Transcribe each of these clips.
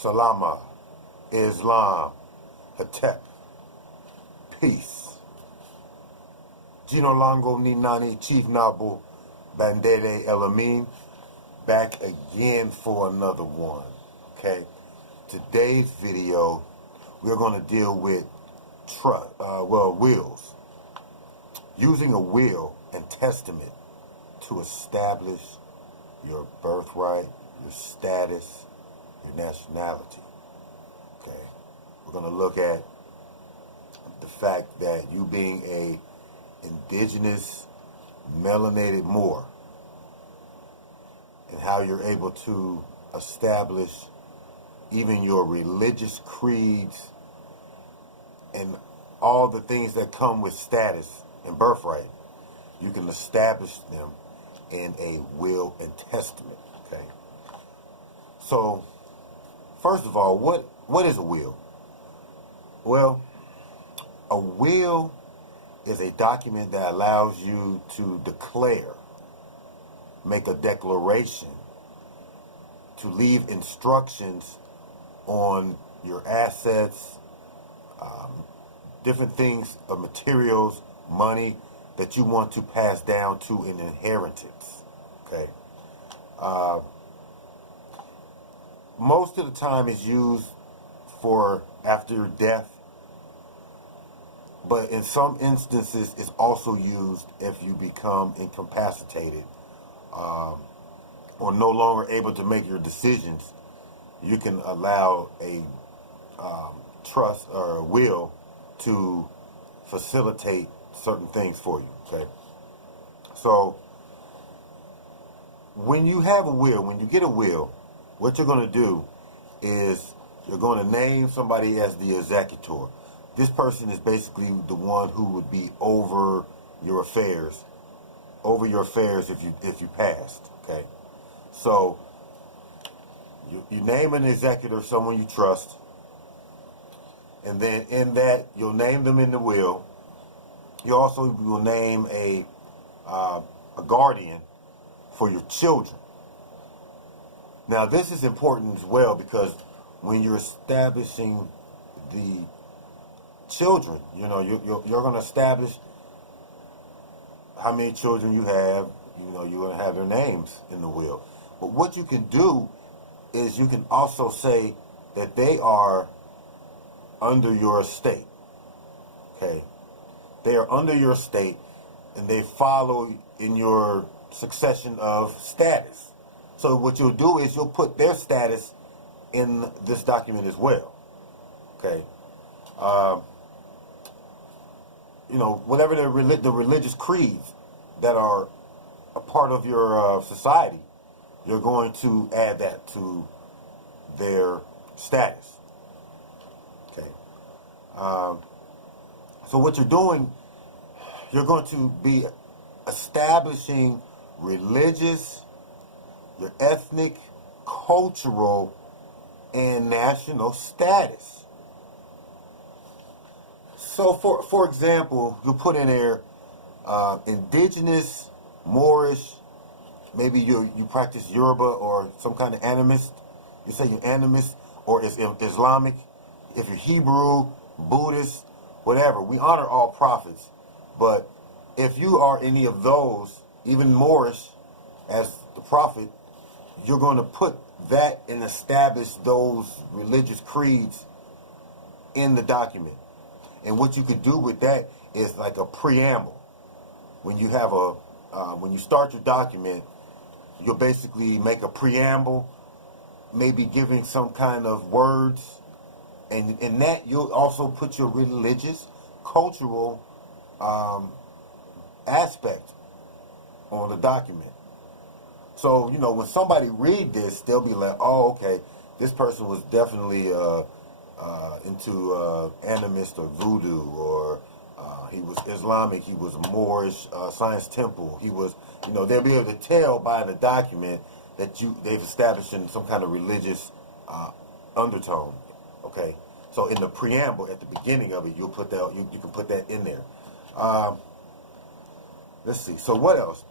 Salama, Islam, Hatep, peace. Gino Longo Ninani, Chief Nabu, Bandele, El-Amin, back again for another one, okay? Today's video, we're going to deal with wills. Using a will and testament to establish your birthright, your status, your nationality. Okay, we're going to look at the fact that you being a indigenous melanated Moor and how you're able to establish even your religious creeds and all the things that come with status and birthright. You can establish them in a will and testament. Okay. So, first of all, what is a will? Well, a will is a document that allows you to declare, make a declaration, to leave instructions on your assets, different things of materials, money that you want to pass down to an inheritance. Okay. Most of the time it's used for after death, but in some instances it's also used if you become incapacitated or no longer able to make your decisions. You can allow a trust or a will to facilitate certain things for you, okay? So, when you have a will, when you get a will, what you're going to do is you're going to name somebody as the executor. This person is basically the one who would be over your affairs if you passed, okay? So, you name an executor, someone you trust, and then in that, you'll name them in the will. You also will name a guardian for your children. Now, this is important as well because when you're establishing the children, you know, you're going to establish how many children you have. You know, you're going to have their names in the will. But what you can do is you can also say that they are under your estate. Okay. They are under your estate and they follow in your succession of status. So what you'll do is you'll put their status in this document as well. Okay. You know, whatever the religious creeds that are a part of your society, you're going to add that to their status. Okay. So what you're doing, you're going to be establishing religious, your ethnic, cultural, and national status. So for example, you'll put in there Indigenous Moorish, maybe you practice Yoruba or some kind of animist. You say you're animist or it's Islamic. If you're Hebrew, Buddhist, whatever, we honor all prophets. But if you are any of those, even Moorish as the prophet, you're going to put that and establish those religious creeds in the document. And what you could do with that is like a preamble. When you have when you start your document, you'll basically make a preamble, maybe giving some kind of words. And in that, you'll also put your religious, cultural aspect on the document. So, you know, when somebody read this, they'll be like, oh, okay, this person was definitely into animist or voodoo, or he was Islamic, he was Moorish, Science Temple. He was, you know, they'll be able to tell by the document that they've established in some kind of religious undertone. Okay, so in the preamble at the beginning of it, you'll put that. You can put that in there. Let's see. So what else?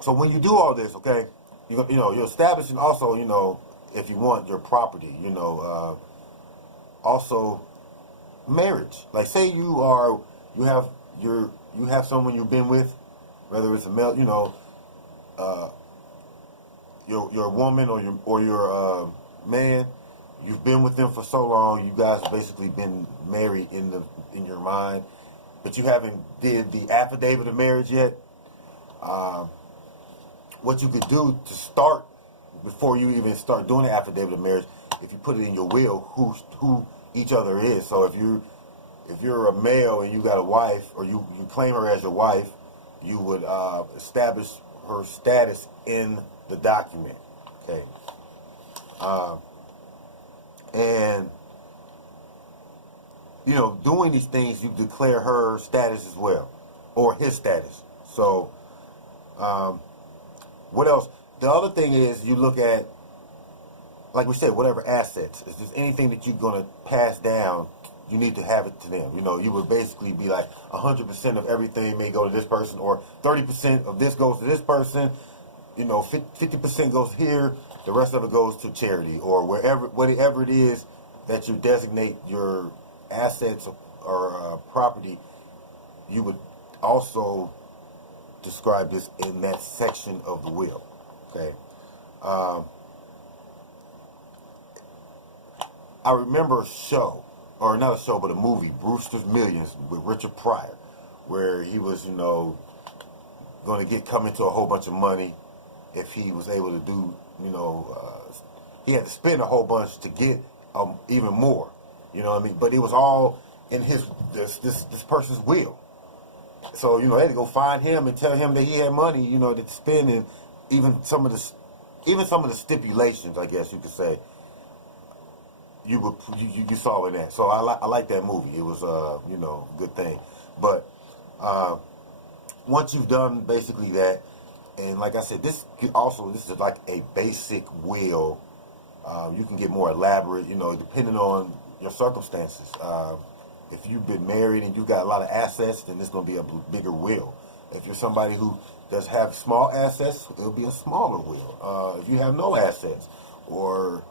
So when you do all this, okay, you're establishing also, you know, if you want your property, also marriage. Like say you have someone you've been with, whether it's a male, your woman or your man, you've been with them for so long, you guys have basically been married in your mind, but you haven't did the affidavit of marriage yet. What you could do to start before you even start doing the affidavit of marriage, if you put it in your will, who each other is. So if you're a male and you got a wife, or you claim her as your wife, you would establish her status in the document. Okay. And doing these things, you declare her status as well, or his status. So, what else? The other thing is you look at, like we said, whatever assets. If there's anything that you're going to pass down, you need to have it to them. You would basically be like 100% of everything may go to this person, or 30% of this goes to this person. 50% goes here, the rest of it goes to charity, or whatever it is that you designate your assets or property. You would also describe this in that section of the will. Okay. I remember a show, or not a show, but a movie, Brewster's Millions, with Richard Pryor, where he was, going to come into a whole bunch of money if he was able to do, he had to spend a whole bunch to get even more. You know what I mean? But it was all in this person's will. So they had to go find him and tell him that he had money, to spend, and even some of the stipulations, I guess you could say, you saw in that. So I like that movie. It was a good thing. But once you've done basically that, and like I said, this is like a basic will. You can get more elaborate, depending on your circumstances. If you've been married and you got a lot of assets, then it's going to be a bigger will. If you're somebody who does have small assets, it'll be a smaller will. If you have no assets, or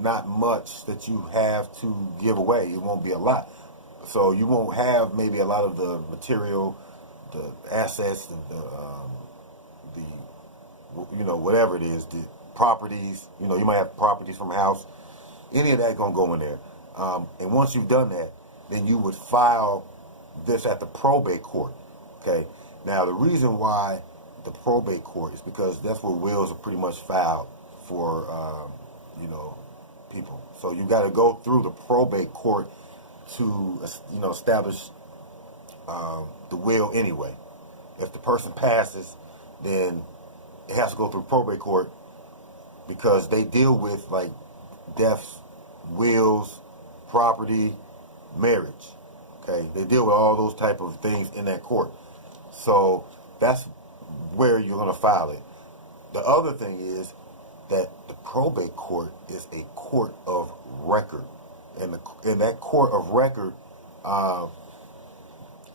not much that you have to give away, it won't be a lot. So you won't have maybe a lot of the material, the assets, whatever it is, the properties. You might have properties from a house. Any of that gonna go in there. And once you've done that, then you would file this at the probate court. Okay. Now the reason why the probate court is because that's where wills are pretty much filed for people. So you got to go through the probate court to establish the will anyway. If the person passes, then it has to go through probate court, because they deal with like deaths, wills, property, marriage. Okay, they deal with all those type of things in that court. So that's where you're going to file it. The other thing is that the probate court is a court of record, and that court of record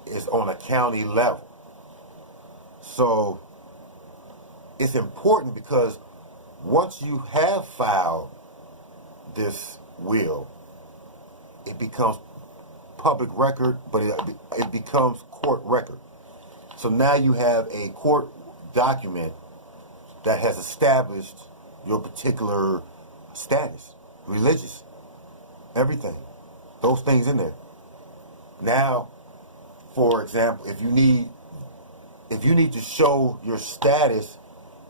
is on a county level. So it's important, because once you have filed this will, it becomes public record, but it becomes court record. So now you have a court document that has established your particular status, religious, everything, those things in there. Now, for example, if you need to show your status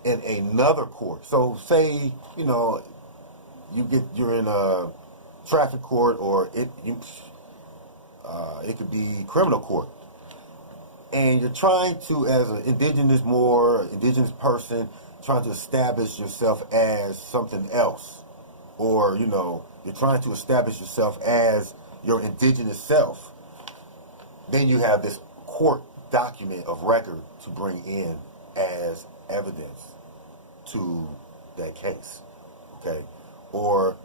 in another court, so say you're in a traffic court, or it could be criminal court, and you're trying to, as an indigenous Moor, indigenous person, trying to establish yourself as something else, or you're trying to establish yourself as your indigenous self, then you have this court document of record to bring in as evidence to that case, okay? Or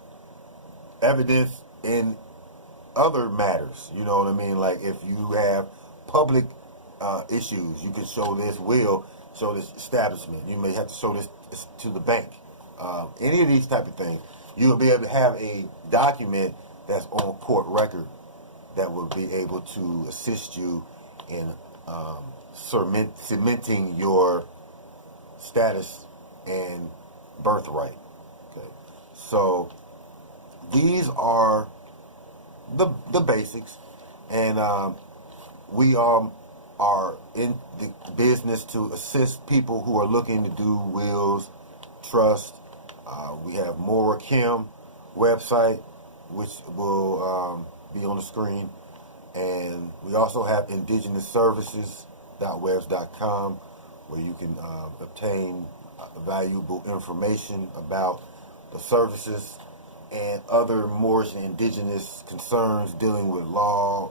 evidence in other matters, you know what I mean? Like if you have public issues, you can show this will, show this establishment. You may have to show this to the bank, any of these type of things, you will be able to have a document that's on court record that will be able to assist you in cementing your status and birthright. Okay, so these are the basics, and we are in the business to assist people who are looking to do wills, trust. We have Muurish website, which will be on the screen, and we also have Indigenous Services.webs.com, where you can obtain valuable information about the services and other Moorish and indigenous concerns dealing with law,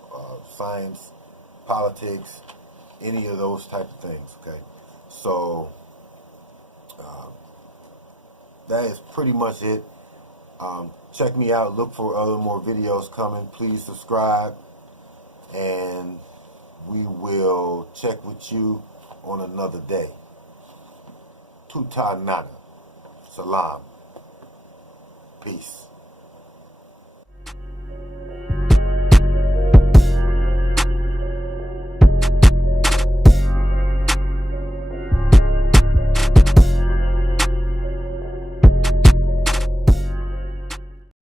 science, politics, any of those type of things. Okay, so that is pretty much it. Check me out. Look for other more videos coming. Please subscribe, and we will check with you on another day. Tuta Nana. Salam. Peace.